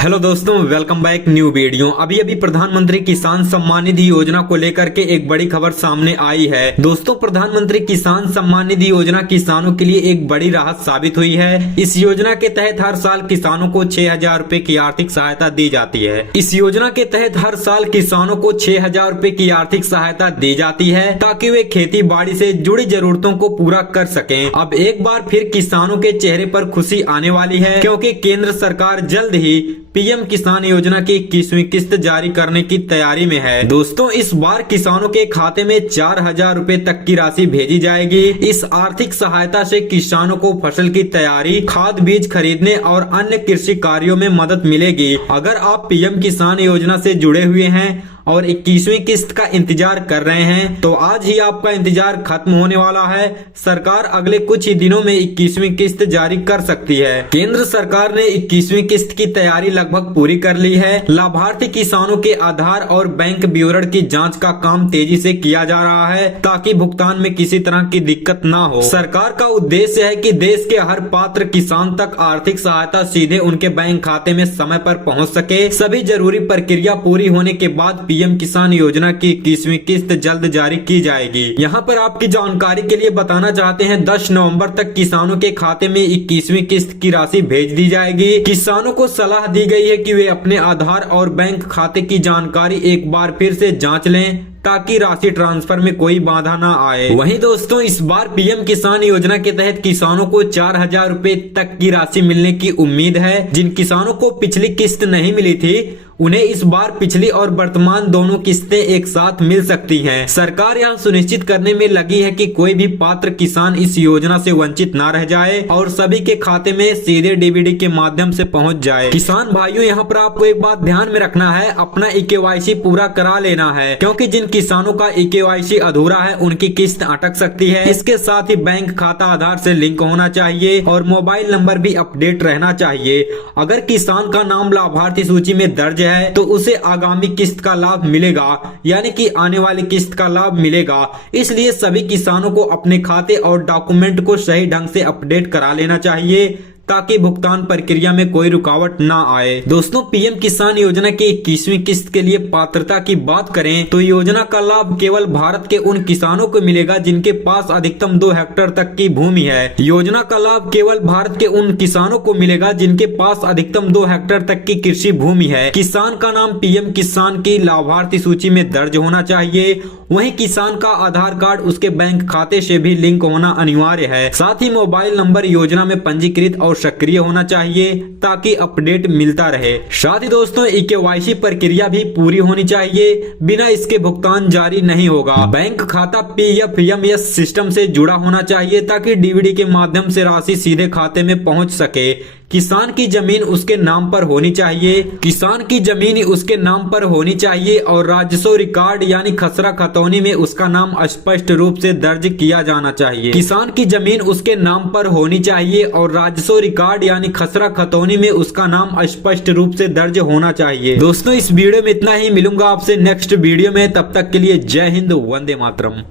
Hello दोस्तों, welcome back new video. अभी प्रधानमंत्री किसान सम्मान निधि योजना को लेकर के एक बड़ी खबर सामने आई है। दोस्तों, प्रधानमंत्री किसान सम्मान निधि योजना किसानों के लिए एक बड़ी राहत साबित हुई है। इस योजना के तहत हर साल किसानों को 6,000 रूपए की आर्थिक सहायता दी जाती है। इस योजना के तहत हर साल किसानों को 6,000 रूपए की आर्थिक सहायता दी जाती है ताकि वे खेती बाड़ी से जुड़ी जरूरतों को पूरा कर सकें। अब एक बार फिर किसानों के चेहरे पर खुशी आने वाली है, क्योंकि केंद्र सरकार जल्द ही पीएम किसान योजना की 21वीं किस्त जारी करने की तैयारी में है। दोस्तों, इस बार किसानों के खाते में 4,000 रूपए तक की राशि भेजी जाएगी। इस आर्थिक सहायता से किसानों को फसल की तैयारी, खाद बीज खरीदने और अन्य कृषि कार्यों में मदद मिलेगी। अगर आप पीएम किसान योजना से जुड़े हुए हैं और 21वीं किस्त का इंतजार कर रहे हैं तो आज ही आपका इंतजार खत्म होने वाला है। सरकार अगले कुछ ही दिनों में 21वीं किस्त जारी कर सकती है। केंद्र सरकार ने 21वीं किस्त की तैयारी लगभग पूरी कर ली है। लाभार्थी किसानों के आधार और बैंक विवरण की जांच का काम तेजी से किया जा रहा है ताकि भुगतान में किसी तरह की दिक्कत न हो। सरकार का उद्देश्य है कि देश के हर पात्र किसान तक आर्थिक सहायता सीधे उनके बैंक खाते में समय पर पहुंच सके। सभी जरूरी प्रक्रिया पूरी होने के बाद पीएम किसान योजना की 21वीं किस्त जल्द जारी की जाएगी। यहाँ पर आपकी जानकारी के लिए बताना चाहते हैं, 10 नवंबर तक किसानों के खाते में 21वीं किस्त की राशि भेज दी जाएगी। किसानों को सलाह दी गई है कि वे अपने आधार और बैंक खाते की जानकारी एक बार फिर से जांच लें ताकि राशि ट्रांसफर में कोई बाधा ना आए। वहीं दोस्तों, इस बार पीएम किसान योजना के तहत किसानों को 4,000 रूपए तक की राशि मिलने की उम्मीद है। जिन किसानों को पिछली किस्त नहीं मिली थी उन्हें इस बार पिछली और वर्तमान दोनों किस्तें एक साथ मिल सकती हैं। सरकार यह सुनिश्चित करने में लगी है कि कोई भी पात्र किसान इस योजना से वंचित ना रह जाए और सभी के खाते में सीधे डीबीडी के माध्यम से पहुंच जाए। किसान भाइयों, यहाँ पर आपको एक बात ध्यान में रखना है, अपना EKYC पूरा करा लेना है, क्योंकि जिन किसानों का EKYC अधूरा है उनकी किस्त अटक सकती है। इसके साथ ही बैंक खाता आधार से लिंक होना चाहिए और मोबाइल नंबर भी अपडेट रहना चाहिए। अगर किसान का नाम लाभार्थी सूची में दर्ज है तो उसे आगामी किस्त का लाभ मिलेगा, यानी कि आने वाली किस्त का लाभ मिलेगा। इसलिए सभी किसानों को अपने खाते और डॉक्यूमेंट को सही ढंग से अपडेट करा लेना चाहिए ताकि भुगतान प्रक्रिया में कोई रुकावट ना आए। दोस्तों, पीएम किसान योजना की 21वीं किस्त के लिए पात्रता की बात करें तो योजना का लाभ केवल भारत के उन किसानों को मिलेगा जिनके पास अधिकतम 2 हेक्टेयर तक की भूमि है। योजना का लाभ केवल भारत के उन किसानों को मिलेगा जिनके पास अधिकतम 2 हेक्टेयर तक की कृषि भूमि है। किसान का नाम पीएम किसान की लाभार्थी सूची में दर्ज होना चाहिए। वहीं किसान का आधार कार्ड उसके बैंक खाते से भी लिंक होना अनिवार्य है। साथ ही मोबाइल नंबर योजना में पंजीकृत और सक्रिय होना चाहिए ताकि अपडेट मिलता रहे। साथ ही दोस्तों, EKYC प्रक्रिया भी पूरी होनी चाहिए, बिना इसके भुगतान जारी नहीं होगा। बैंक खाता PFMS सिस्टम से जुड़ा होना चाहिए ताकि डीबीडी के माध्यम से राशि सीधे खाते में पहुंच सके। किसान की जमीन उसके नाम पर होनी चाहिए। किसान की जमीन उसके नाम पर होनी चाहिए और राजस्व रिकॉर्ड यानी खसरा खतौनी में उसका नाम स्पष्ट रूप से दर्ज किया जाना चाहिए। किसान की जमीन उसके नाम पर होनी चाहिए और राजस्व रिकॉर्ड यानी खसरा खतौनी में उसका नाम स्पष्ट रूप से दर्ज होना चाहिए। दोस्तों, इस वीडियो में इतना ही। मिलूंगा आपसे नेक्स्ट वीडियो में, तब तक के लिए जय हिंद, वंदे मातरम।